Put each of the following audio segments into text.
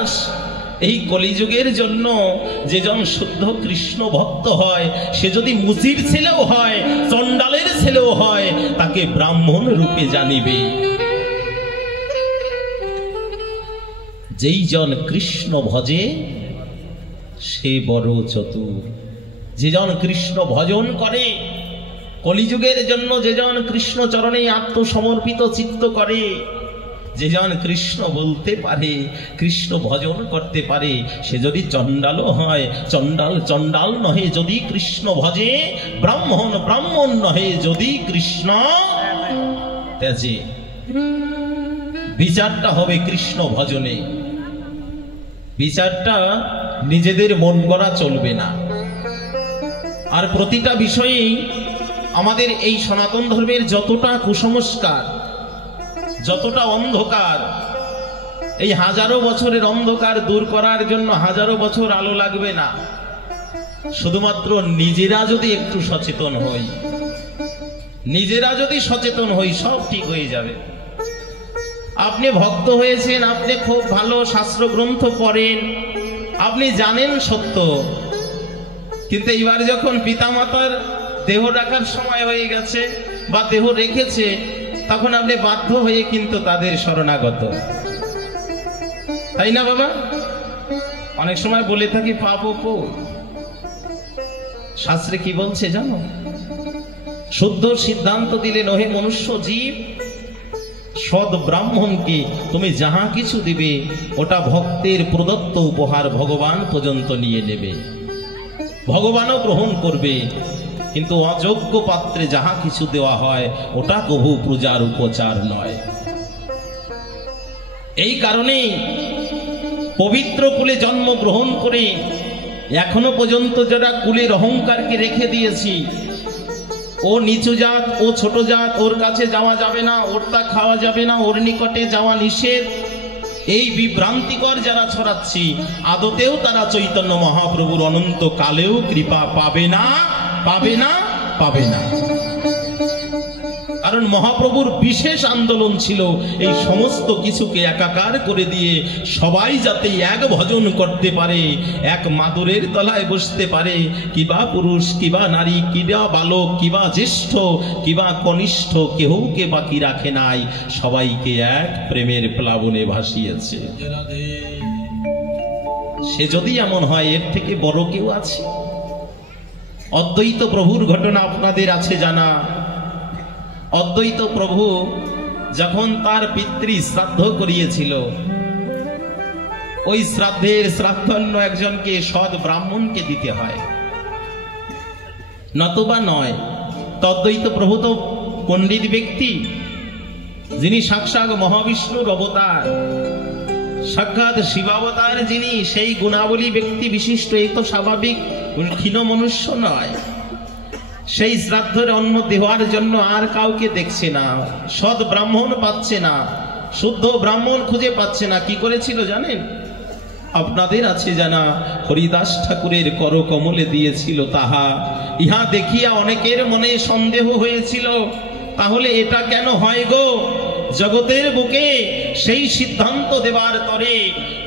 হরিদাস, এই কলিযুগের জন্য যেজন শুদ্ধ কৃষ্ণ ভক্ত হয়, সে যদি মুচির ছেলেও হয়, চণ্ডালের ছেলেও হয়, তাকে ব্রাহ্মণ রূপে জানিবে। যেই জন কৃষ্ণ ভজে সে বড় চতুর। যেজন কৃষ্ণ ভজন করে, কলিযুগের জন্য যেজন কৃষ্ণ চরণে আত্মসমর্পিত চিত্ত করে, যেজন কৃষ্ণ বলতে পারে, কৃষ্ণ ভজন করতে পারে, সে যদি চণ্ডালও হয়, চণ্ডাল চণ্ডাল নহে যদি কৃষ্ণ ভজে, ব্রাহ্মণ ব্রাহ্মণ নহে যদি কৃষ্ণ তেজে। বিচারটা হবে কৃষ্ণ ভজনে, বিচারটা নিজেদের মন গড়া চলবে না। আর প্রতিটা বিষয়েই আমাদের এই সনাতন ধর্মের যতটা কুসংস্কার, যতটা অন্ধকার, এই হাজারো বছরের অন্ধকার দূর করার জন্য হাজারো বছর আলো লাগবে না। শুধুমাত্র নিজেরা যদি একটু সচেতন হই, নিজেরা যদি সচেতন হই, সব ঠিক হয়ে যাবে। আপনি ভক্ত হয়েছেন, আপনি খুব ভালো শাস্ত্র গ্রন্থ পড়েন, আপনি জানেন সত্য, কিন্তু এইবার যখন পিতামাতার দেহ রাখার সময় হয়ে গেছে বা দেহ রেখেছে, তখন আপনি বাধ্য হয়ে কিন্তু তাদের শরণাগত, তাই না বাবা? অনেক সময় বলে থাকি পাপ কো, শাস্ত্রে কি বলছে জানো? শুদ্ধ সিদ্ধান্ত দিলে নহে মনুষ্য জীব, সদ ব্রাহ্মণকে তুমি যাহা কিছু দিবে ওটা ভক্তের প্রদত্ত উপহার ভগবান পর্যন্ত নিয়ে নেবে, ভগবানও গ্রহণ করবে, কিন্তু অযোগ্য পাত্রে যাহা কিছু দেওয়া হয় ওটা কভু পূজার উপচার নয়। এই কারণেই পবিত্র কুলে জন্মগ্রহণ করে এখনো পর্যন্ত যারা কুলের অহংকারকে রেখে দিয়েছি, ও নিচু জাত, ও ছোট জাত, ওর কাছে যাওয়া যাবে না, ওর তা খাওয়া যাবে না, ওর নিকটে যাওয়া নিষেধ, এই বিভ্রান্তিকর যারা ছড়াচ্ছি, আদতেও তারা চৈতন্য মহাপ্রভুর অনন্ত কালেও কৃপা পাবে না, পাবে না, পাবে না। কারণ মহাপ্রভুর বিশেষ আন্দোলন ছিল এই সমস্ত কিছুকে একাকার করে দিয়ে সবাই যাতে এক ভজন করতে পারে, এক মাদুরের তলায় বসতে পারে, কিবা পুরুষ, কিবা নারী, কিবা বালক, কিবা জ্যেষ্ঠ, কিবা কনিষ্ঠ, কেউকে বাকি রাখে নাই, সবাইকে এক প্রেমের প্লাবনে ভাসিয়েছে। সে যদি এমন হয়, এর থেকে বড় কেউ আছে? অদ্বৈত প্রভুর ঘটনা আপনাদের আছে জানা। অদ্বৈত প্রভু যখন তার পিতৃ শ্রাদ্ধ করিয়েছিল, ওই শ্রাদ্ধের শ্রাদ্ধন্য একজনকে সৎ ব্রাহ্মণকে দিতে হয়, নতুবা নয়। অদ্বৈত প্রভু তো পণ্ডিত ব্যক্তি, যিনি সাক্ষাৎ মহাবিষ্ণুর অবতার, সাক্ষাৎ শিবাবতার যিনি, সেই গুণাবলী ব্যক্তি বিশিষ্ট, এই তো স্বাভাবিক ক্ষীণ মনুষ্য নয়। সেই শ্রাদ্ধের অন্ন দেওয়ার জন্য আর কাউকে দেখছে না, সৎ ব্রাহ্মণ পাচ্ছে না, শুদ্ধ ব্রাহ্মণ খুঁজে পাচ্ছে না। কি করেছিল জানেন? আপনাদের আছে জানা, হরিদাস ঠাকুরের করকমলে দিয়েছিল তাহা। ইহা দেখিয়া অনেকের মনে সন্দেহ হয়েছিল, তাহলে এটা কেন হয় গো? জগতের বুকে সেই সিদ্ধান্ত দেবার তরে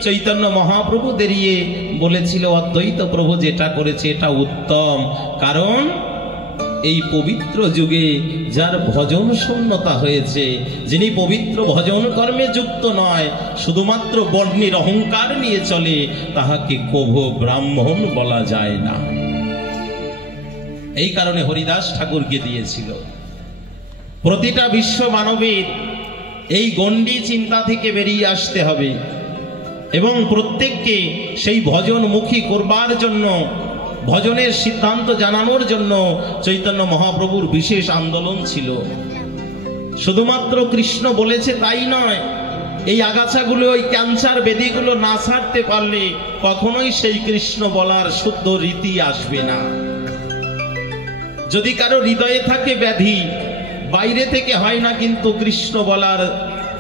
চৈতন্য মহাপ্রভু দেরিয়ে বলেছিল, অদ্বৈত প্রভু যেটা করেছে এটা উত্তম, কারণ এই পবিত্র যুগে যার ভজন শূন্যতা হয়েছে, যিনি পবিত্র ভজন কর্মে যুক্ত নয়, শুধুমাত্র বর্ণের অহংকার নিয়ে চলে, তাহাকে কভু ব্রাহ্মণ বলা যায় না। এই কারণে হরিদাস ঠাকুরকে দিয়েছিল। প্রতিটা বিশ্ব মানবের এই গণ্ডি চিন্তা থেকে বেরিয়ে আসতে হবে এবং প্রত্যেককে সেই ভজনমুখী করবার জন্য, ভজনের সিদ্ধান্ত জানানোর জন্য চৈতন্য মহাপ্রভুর বিশেষ আন্দোলন ছিল। শুধুমাত্র কৃষ্ণ বলেছে তাই নয়, এই আগাছাগুলো, ওই ক্যান্সার ব্যাধিগুলো না ছাড়তে পারলে কখনোই সেই কৃষ্ণ বলার শুদ্ধ রীতি আসবে না। যদি কারো হৃদয়ে থাকে ব্যাধি, বাইরে থেকে হয় না কিন্তু কৃষ্ণ বলার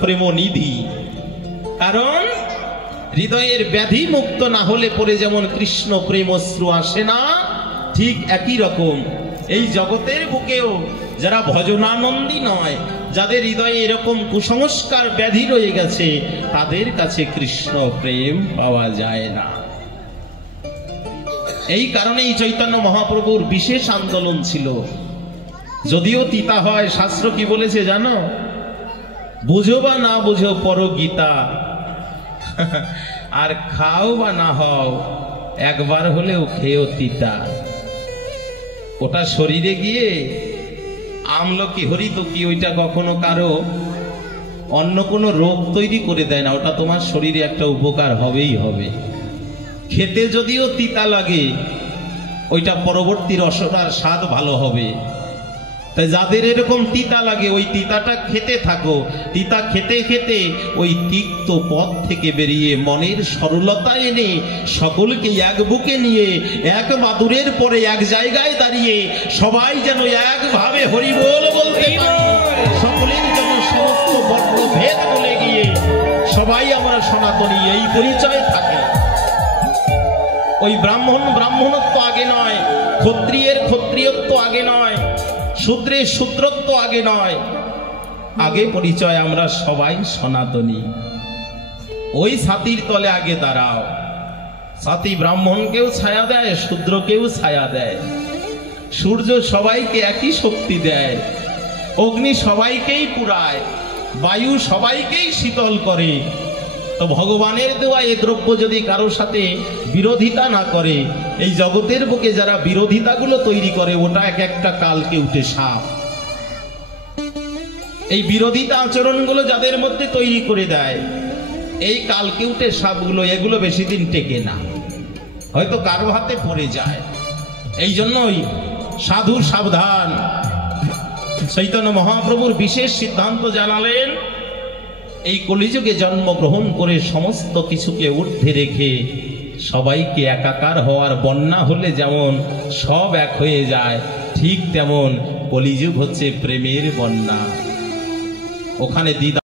প্রেমনিধি। কারণ হৃদয়ের ব্যাধি মুক্ত না হলে পরে যেমন কৃষ্ণ প্রেমশ্রু আসে না, ঠিক একই রকম এই জগতের বুকেও যারা ভজনানন্দী নয়, যাদের হৃদয়ে এরকম কুসংস্কার ব্যাধি রয়ে গেছে, তাদের কাছে কৃষ্ণ প্রেম পাওয়া যায় না। এই কারণেই চৈতন্য মহাপ্রভুর বিশেষ আন্দোলন ছিল। যদিও তিতা হয়, শাস্ত্র কি বলেছে জানো? বুঝো বা না বুঝো পর গীতা, আর খাও বা না হও একবার হলেও খেয়েও তিতা। ওটা শরীরে গিয়ে আমলকি হরিতকি ওইটা কখনো কারো অন্য কোনো রোগ তৈরি করে দেয় না, ওটা তোমার শরীরে একটা উপকার হবেই হবে। খেতে যদিও তিতা লাগে, ওইটা পরবর্তী রসনার স্বাদ ভালো হবে। তাই যাদের এরকম তিতা লাগে, ওই তিতাটা খেতে থাকো। তিতা খেতে খেতে ওই তিক্ত পথ থেকে বেরিয়ে মনের সরলতা এনে সকলকে এক বুকে নিয়ে এক মাদুরের পরে এক জায়গায় দাঁড়িয়ে সবাই যেন একভাবে হরিবোল বলতে পারি। সকলের যেন সমস্ত বর্ণ ভেদ বলে গিয়ে সবাই আমরা সনাতনী, এই পরিচয় থাকে। ওই ব্রাহ্মণত্ব আগে নয়, ক্ষত্রিয়ের ক্ষত্রিয়ত্ব আগে নয়, শূদ্রের শূদ্রত্ব আগে নয়, আগে পরিচয় আমরা সবাই সনাতনী। ওই ছাতির তলে আগে দাঁড়াও। ছাতি ব্রাহ্মণকেও ছায়া দেয়, শূদ্রকেও ছায়া দেয়। সূর্য সবাইকে একই শক্তি দেয়, অগ্নি সবাইকেই পুরায়, বায়ু সবাইকেই শীতল করে। তো ভগবানের দেওয়া এ দ্রব্য যদি কারোর সাথে বিরোধিতা না করে, এই জগতের বুকে যারা বিরোধিতাগুলো তৈরি করে, ওটা এক একটা কালকে উঠে সাপ। এই বিরোধিতা আচরণগুলো যাদের মধ্যে তৈরি করে দেয়, এই কালকে উঠে সাপগুলো, এগুলো বেশি দিন টেকে না, হয়তো কারো হাতে পড়ে যায়। এই জন্যই সাধু সাবধান। চৈতন্য মহাপ্রভুর বিশেষ সিদ্ধান্ত জানালেন, এই কলিযুগে জন্মগ্রহণ করে সমস্ত কিছুকে ঊর্ধ্বে রেখে সবাইকে একাকার হওয়ার, বন্যা হলে যেমন সব এক হয়ে যায়, ঠিক তেমন কলিযুগ হচ্ছে প্রেমের বন্যা। ওখানে দিদা